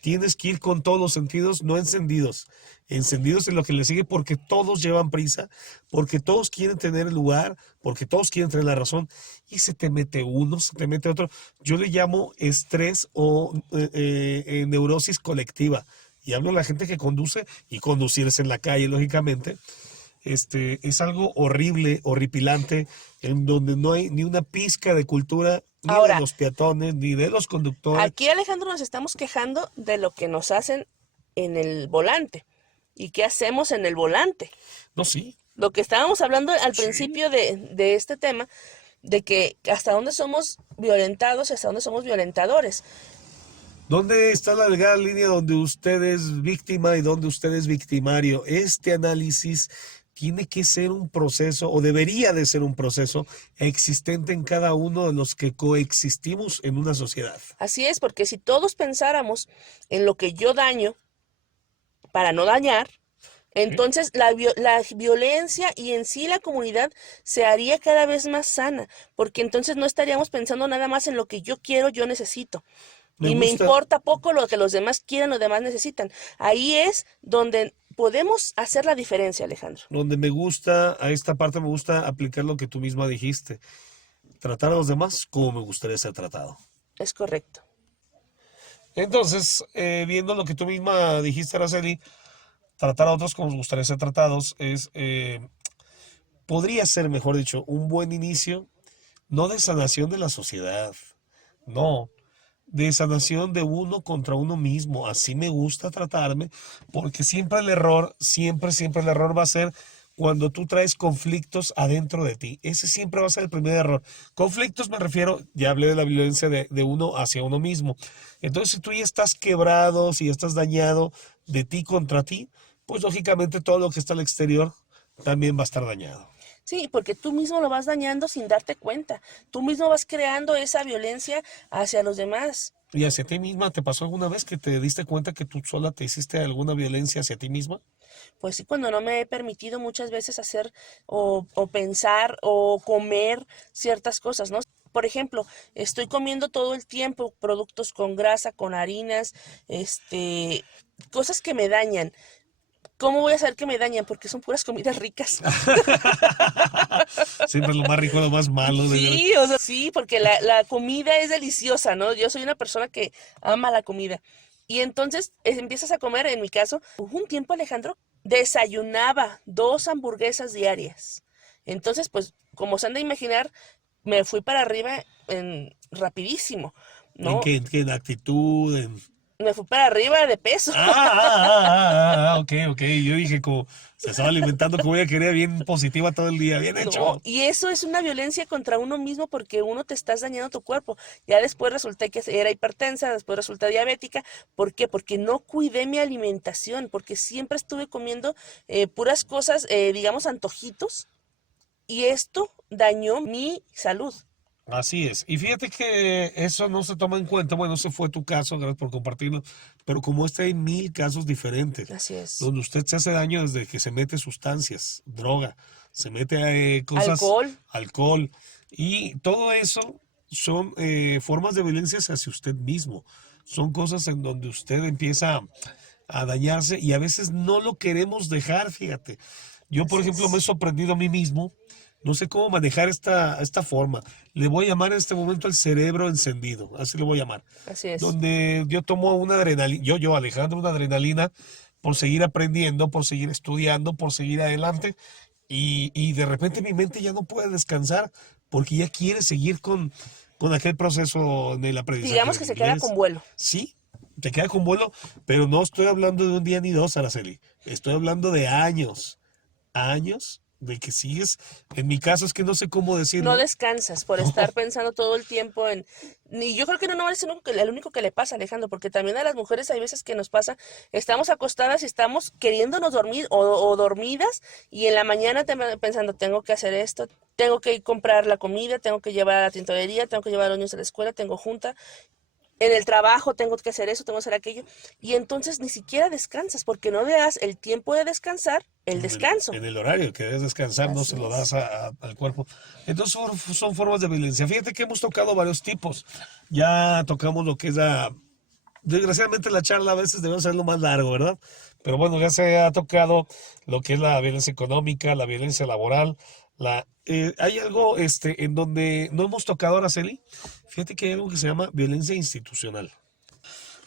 Tienes que ir con todos los sentidos, no encendidos. Encendidos en lo que le sigue porque todos llevan prisa, porque todos quieren tener el lugar, porque todos quieren tener la razón. Y se te mete uno, se te mete otro. Yo le llamo estrés o neurosis colectiva. Y hablo de la gente que conduce y conducir es en la calle, lógicamente. es algo horrible, horripilante, en donde no hay ni una pizca de cultura, ni de Ahora, los peatones, ni de los conductores. aquí, Alejandro, nos estamos quejando de lo que nos hacen en el volante. ¿Y qué hacemos en el volante? No, sí, Lo que estábamos hablando al sí. principio de este tema, de que hasta dónde somos violentados y hasta dónde somos violentadores. ¿Dónde está la delgada línea donde usted es víctima y donde usted es victimario? Este análisis tiene que ser un proceso, o debería de ser un proceso existente en cada uno de los que coexistimos en una sociedad. Así es, porque si todos pensáramos en lo que yo daño para no dañar, entonces la violencia y en sí la comunidad se haría cada vez más sana, porque entonces no estaríamos pensando nada más en lo que yo quiero, yo necesito. Me Y me gusta, importa poco lo que los demás quieran, los demás necesitan. Ahí es donde podemos hacer la diferencia, Alejandro. donde me gusta, a esta parte me gusta aplicar lo que tú misma dijiste. Tratar a los demás como me gustaría ser tratado. Es correcto. Entonces, viendo lo que tú misma dijiste, Araceli, tratar a otros como nos gustaría ser tratados podría ser, mejor dicho, un buen inicio, no de sanación de la sociedad, no, de sanación de uno contra uno mismo. Así me gusta tratarme, porque siempre el error, siempre el error va a ser cuando tú traes conflictos adentro de ti. Ese siempre va a ser el primer error. Conflictos me refiero, ya hablé de la violencia de uno hacia uno mismo. Entonces, si tú ya estás quebrado, si ya estás dañado de ti contra ti, pues lógicamente todo lo que está al exterior también va a estar dañado. Sí, porque tú mismo lo vas dañando sin darte cuenta. Tú mismo vas creando esa violencia hacia los demás. ¿Y hacia ti misma te pasó alguna vez que te diste cuenta que tú sola te hiciste alguna violencia hacia ti misma? Pues sí, cuando no me he permitido muchas veces hacer o pensar o comer ciertas cosas, ¿no? Por ejemplo, estoy comiendo todo el tiempo productos con grasa, con harinas, cosas que me dañan. ¿Cómo voy a saber que me dañan? Porque son puras comidas ricas. Siempre lo más rico, lo más malo. Sí, o sea, sí, porque la comida es deliciosa, ¿no? Yo soy una persona que ama la comida. Y entonces empiezas a comer, en mi caso, hubo un tiempo, Alejandro, desayunaba 2 hamburguesas diarias. Entonces, pues, como se han de imaginar, me fui para arriba rapidísimo, ¿En ¿no? qué, en actitud? Me fui para arriba de peso. Ok. Yo dije, como se estaba alimentando como ella quería, bien positiva todo el día. Bien No, hecho. y eso es una violencia contra uno mismo porque uno te estás dañando tu cuerpo. Ya después resulté que era hipertensa, después resulté diabética. ¿Por qué? Porque no cuidé mi alimentación, porque siempre estuve comiendo puras cosas, digamos, antojitos, y esto dañó mi salud. Así es. Y fíjate que eso no se toma en cuenta. Bueno, ese fue tu caso, gracias por compartirlo. Pero como este hay 1000 casos diferentes, Así es. donde usted se hace daño desde que se mete sustancias, droga, se mete cosas, Alcohol. alcohol. Y todo eso son formas de violencia hacia usted mismo. Son cosas en donde usted empieza a dañarse y a veces no lo queremos dejar, fíjate. Yo, por Así ejemplo, me he es. sorprendido a mí mismo. No sé cómo manejar esta forma. Le voy a llamar en este momento el cerebro encendido, así le voy a llamar. Así es. Donde yo tomo una adrenalina, Alejandro, una adrenalina por seguir aprendiendo, por seguir estudiando, por seguir adelante. Y de repente mi mente ya no puede descansar porque ya quiere seguir con aquel proceso en el aprendizaje Digamos que del se queda inglés. con vuelo. Sí, te queda con vuelo, pero no estoy hablando de un día ni dos, Araceli. Estoy hablando de años de que sigues. En mi caso es que no sé cómo No decirlo. descansas por estar pensando todo el tiempo en... Y yo creo que no es el único que le pasa, Alejandro, porque también a las mujeres hay veces que nos pasa, estamos acostadas y estamos queriéndonos dormir o dormidas y en la mañana pensando, tengo que hacer esto, tengo que comprar la comida, tengo que llevar a la tintorería, tengo que llevar a los niños a la escuela, tengo junta. En el trabajo tengo que hacer eso, tengo que hacer aquello, y entonces ni siquiera descansas porque no le das el tiempo de descansar, el descanso. En el horario que debes descansar, no Así se lo es. das al cuerpo. Entonces son formas de violencia. Fíjate que hemos tocado varios tipos. Ya tocamos lo que es desgraciadamente la charla a veces debe ser lo más largo, ¿verdad? Pero bueno, ya se ha tocado lo que es la violencia económica, la violencia laboral. Hay algo en donde no hemos tocado, Araceli. Fíjate que hay algo que se llama violencia institucional.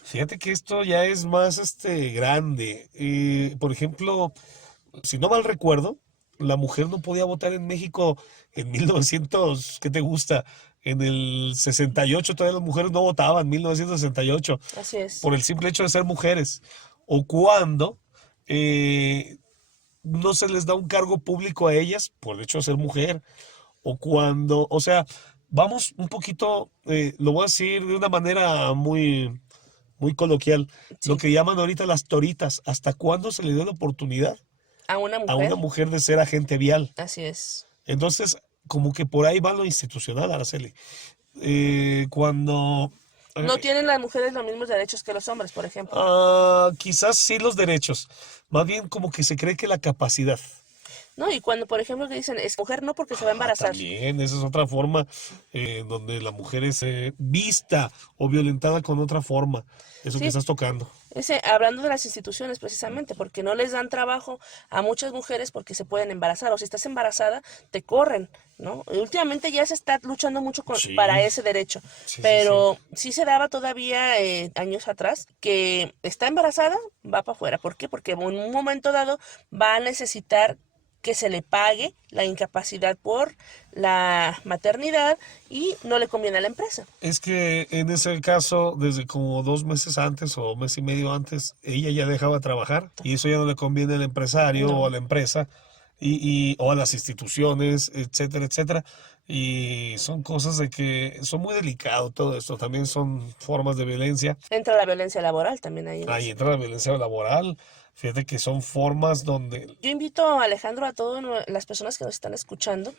Fíjate que esto ya es más grande. Por ejemplo, si no mal recuerdo, la mujer no podía votar en México en 1900, ¿qué te gusta? En el 68 todavía las mujeres no votaban, 1968, Así es. por el simple hecho de ser mujeres. O cuando eh, no se les da un cargo público a ellas por el hecho de ser mujer. O cuando, o sea, vamos un poquito, lo voy a decir de una manera muy coloquial, lo Sí. que llaman ahorita las toritas. ¿Hasta cuándo se le dio la oportunidad A una a una mujer. mujer de ser agente vial? Así es. Entonces, como que por ahí va lo institucional, Araceli. Cuando No eh, tienen las mujeres los mismos derechos que los hombres, por ejemplo. quizás sí los derechos, más bien como que se cree que la capacidad. No, y cuando, por ejemplo, que dicen, es mujer no porque se va a embarazar. También, esa es otra forma donde la mujer es vista o violentada con otra forma. Eso que Sí, estás tocando. hablando de las instituciones precisamente, porque no les dan trabajo a muchas mujeres porque se pueden embarazar, o si estás embarazada, te corren, ¿no? Y últimamente ya se está luchando mucho para Sí, ese derecho, sí, sí, sí. pero sí se daba todavía años atrás que está embarazada, va para afuera. ¿Por qué? Porque en un momento dado va a necesitar que se le pague la incapacidad por la maternidad y no le conviene a la empresa. Es que en ese caso, desde como 2 meses antes o mes y medio antes, ella ya dejaba trabajar y eso ya no le conviene al empresario o a No. la empresa o a las instituciones, etcétera, etcétera. Y son cosas de que son muy delicados todo esto. También son formas de violencia. Entra la violencia laboral también ahí en Ahí eso. entra la violencia laboral. Fíjate que son formas donde Yo invito a Alejandro, a todas las personas que nos están escuchando,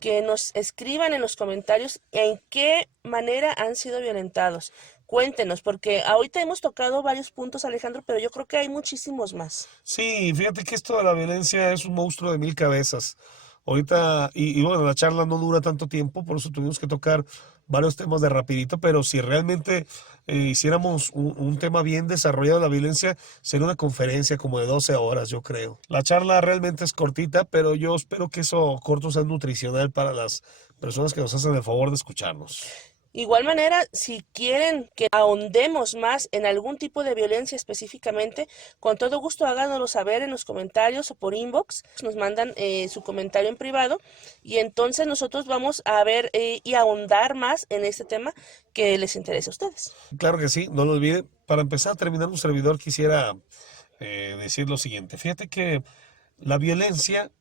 que nos escriban en los comentarios en qué manera han sido violentados. Cuéntenos, porque ahorita hemos tocado varios puntos, Alejandro, pero yo creo que hay muchísimos más. sí, fíjate que esto de la violencia es un monstruo de mil cabezas. Ahorita, y bueno, la charla no dura tanto tiempo, por eso tuvimos que tocar varios temas de rapidito, pero si realmente hiciéramos un tema bien desarrollado de la violencia, sería una conferencia como de 12 horas, yo creo. La charla realmente es cortita, pero yo espero que eso corto sea nutricional para las personas que nos hacen el favor de escucharnos. Igual manera, si quieren que ahondemos más en algún tipo de violencia específicamente, con todo gusto háganoslo saber en los comentarios o por inbox. Nos mandan su comentario en privado y entonces nosotros vamos a ver y ahondar más en este tema que les interese a ustedes. Claro que sí, no lo olviden. Para empezar a terminar un servidor, quisiera decir lo siguiente. Fíjate que la violencia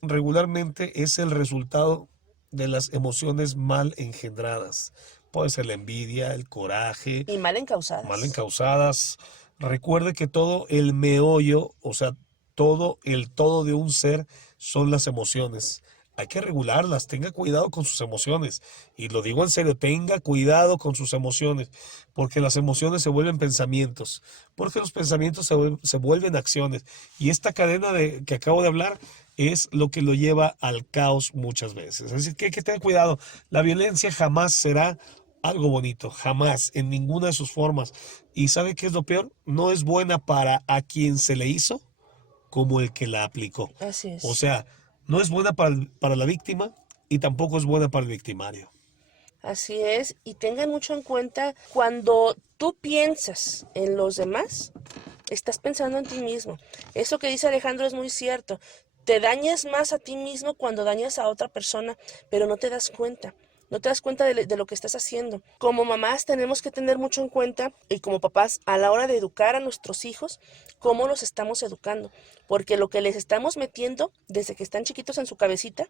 regularmente es el resultado de las emociones mal engendradas. Puede ser la envidia, el coraje, Y mal mal encausadas. encausadas. Recuerde que todo el meollo, o sea, todo el todo de un ser son las emociones. Hay que regularlas, tenga cuidado con sus emociones. Y lo digo en serio, tenga cuidado con sus emociones, porque las emociones se vuelven pensamientos, porque los pensamientos se vuelven acciones. Y esta cadena que acabo de hablar es lo que lo lleva al caos muchas veces. Es decir, que hay que tener cuidado. La violencia jamás será algo bonito, jamás, en ninguna de sus formas. ¿Y sabe qué es lo peor? No es buena para a quien se le hizo como el que la aplicó. Así O es. sea, no es buena para la víctima y tampoco es buena para el victimario. Así es. Y tengan mucho en cuenta, cuando tú piensas en los demás, estás pensando en ti mismo. Eso que dice Alejandro es muy cierto. Te dañas más a ti mismo cuando dañas a otra persona, pero no te das cuenta. No te das cuenta de lo que estás haciendo. Como mamás tenemos que tener mucho en cuenta y como papás a la hora de educar a nuestros hijos, cómo los estamos educando. Porque lo que les estamos metiendo desde que están chiquitos en su cabecita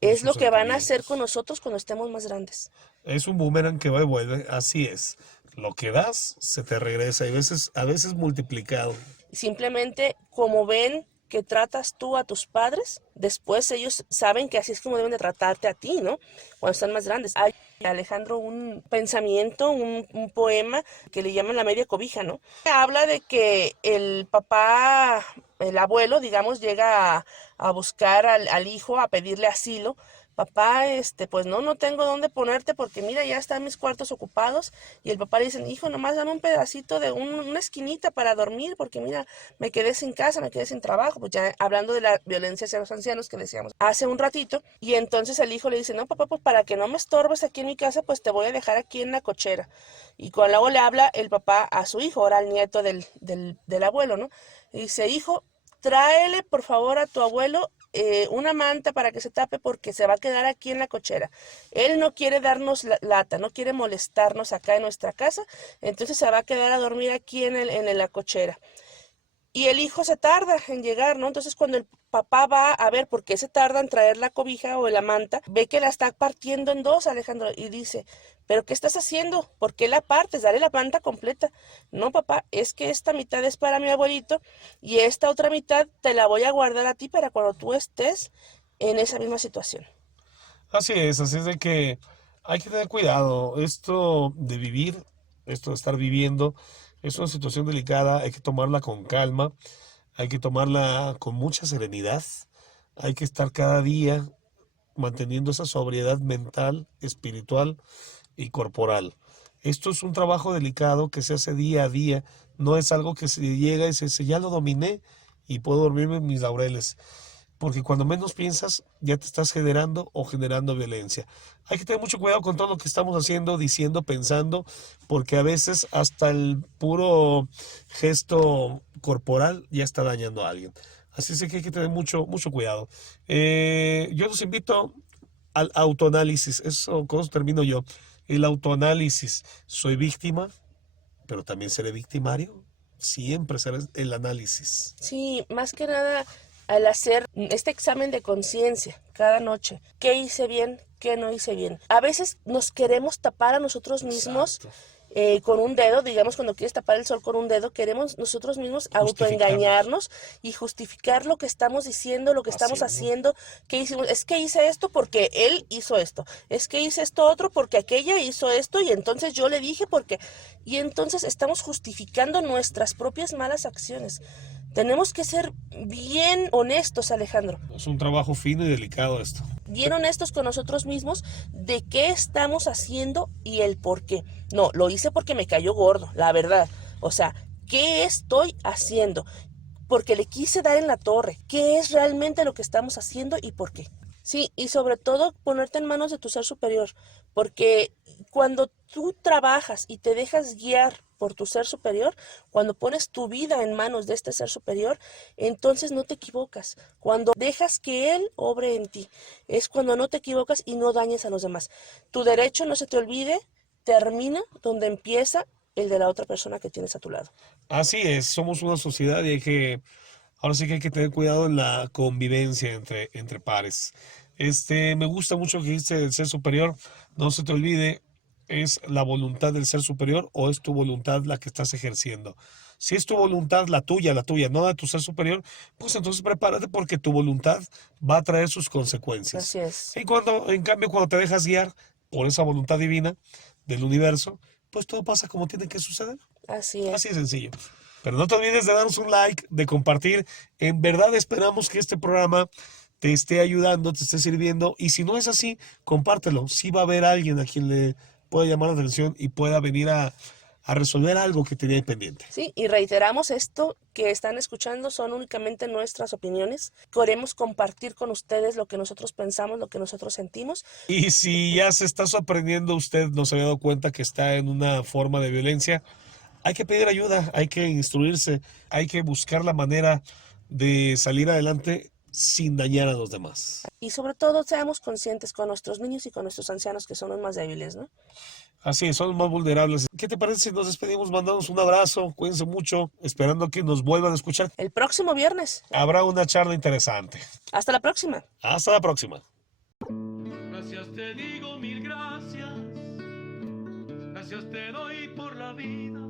En es sus lo que van a hacer con sentimientos. nosotros cuando estemos más grandes. Es un boomerang que va y vuelve, así es. Lo que das se te regresa y a veces multiplicado. Simplemente como ven que tratas tú a tus padres, después ellos saben que así es como deben de tratarte a ti, ¿no? Cuando están más grandes. Hay, Alejandro, un pensamiento, un poema que le llaman la media cobija, ¿no? Habla de que el papá, el abuelo, digamos, llega a buscar al hijo, a pedirle asilo. Papá, pues no tengo dónde ponerte porque mira, ya están mis cuartos ocupados. Y el papá le dice, hijo, nomás dame un pedacito de una esquinita para dormir porque mira, me quedé sin casa, me quedé sin trabajo. Pues ya hablando de la violencia hacia los ancianos que decíamos hace un ratito. Y entonces el hijo le dice, no, papá, pues para que no me estorbes aquí en mi casa, pues te voy a dejar aquí en la cochera. Y cuando luego le habla el papá a su hijo, ahora al nieto del abuelo, ¿no? Y dice, hijo, tráele por favor a tu abuelo una manta para que se tape porque se va a quedar aquí en la cochera. Él no quiere darnos lata, no quiere molestarnos acá en nuestra casa, entonces se va a quedar a dormir aquí en la cochera. Y el hijo se tarda en llegar, ¿no? Entonces cuando el papá va a ver por qué se tarda en traer la cobija o la manta, ve que la está partiendo en dos, Alejandro, y dice, ¿pero qué estás haciendo? ¿Por qué la partes? Dale la manta completa. No, papá, es que esta mitad es para mi abuelito y esta otra mitad te la voy a guardar a ti para cuando tú estés en esa misma situación. Así es de que hay que tener cuidado. Esto de vivir, esto de estar viviendo, es una situación delicada, hay que tomarla con calma, hay que tomarla con mucha serenidad, hay que estar cada día manteniendo esa sobriedad mental, espiritual y corporal. Esto es un trabajo delicado que se hace día a día, no es algo que se llega y se dice, ya lo dominé y puedo dormirme en mis laureles. Porque cuando menos piensas, ya te estás generando o generando violencia. Hay que tener mucho cuidado con todo lo que estamos haciendo, diciendo, pensando, porque a veces hasta el puro gesto corporal ya está dañando a alguien. Así es que hay que tener mucho cuidado. Yo los invito al autoanálisis. Eso, con eso termino yo. El autoanálisis. Soy víctima, pero también seré victimario. Siempre será el análisis. Sí, más que nada al hacer este examen de conciencia cada noche, ¿qué hice bien? ¿Qué no hice bien? A veces nos queremos tapar a nosotros mismos con un dedo, digamos cuando quieres tapar el sol con un dedo, queremos nosotros mismos autoengañarnos y justificar lo que estamos diciendo, lo que estamos haciendo, que hicimos, es que hice esto porque él hizo esto, es que hice esto otro porque aquella hizo esto y entonces yo le dije porque, y entonces estamos justificando nuestras propias malas acciones. Tenemos que ser bien honestos, Alejandro. Es un trabajo fino y delicado esto. Bien honestos con nosotros mismos de qué estamos haciendo y el por qué. No, lo hice porque me cayó gordo, la verdad. O sea, ¿qué estoy haciendo? Porque le quise dar en la torre. ¿Qué es realmente lo que estamos haciendo y por qué? Sí, y sobre todo ponerte en manos de tu ser superior, porque cuando tú trabajas y te dejas guiar por tu ser superior, cuando pones tu vida en manos de este ser superior, entonces no te equivocas. Cuando dejas que él obre en ti, es cuando no te equivocas y no dañes a los demás. Tu derecho, no se te olvide, termina donde empieza el de la otra persona que tienes a tu lado. Así es, somos una sociedad y ahora sí que hay que tener cuidado en la convivencia entre pares. Me gusta mucho que dijiste del ser superior, no se te olvide, es la voluntad del ser superior o es tu voluntad la que estás ejerciendo. Si es tu voluntad, la tuya, no la de tu ser superior, pues entonces prepárate porque tu voluntad va a traer sus consecuencias. Así es. En cambio, cuando te dejas guiar por esa voluntad divina del universo, pues todo pasa como tiene que suceder. Así es. Así de sencillo. Pero no te olvides de darnos un like, de compartir. En verdad esperamos que este programa te esté ayudando, te esté sirviendo. Y si no es así, compártelo. Sí va a haber alguien a quien le pueda llamar la atención y pueda venir a resolver algo que tenía pendiente. Sí, y reiteramos esto que están escuchando son únicamente nuestras opiniones. Queremos compartir con ustedes lo que nosotros pensamos, lo que nosotros sentimos. Y si ya se está sorprendiendo, usted no se había dado cuenta que está en una forma de violencia, hay que pedir ayuda, hay que instruirse, hay que buscar la manera de salir adelante sin dañar a los demás. Y sobre todo seamos conscientes con nuestros niños y con nuestros ancianos que son los más débiles, ¿no? Así es, son los más vulnerables. ¿Qué te parece si nos despedimos? Mandamos un abrazo, cuídense mucho, esperando que nos vuelvan a escuchar. El próximo viernes. Habrá una charla interesante. Hasta la próxima. Hasta la próxima. Gracias te digo, mil gracias. Gracias te doy por la vida.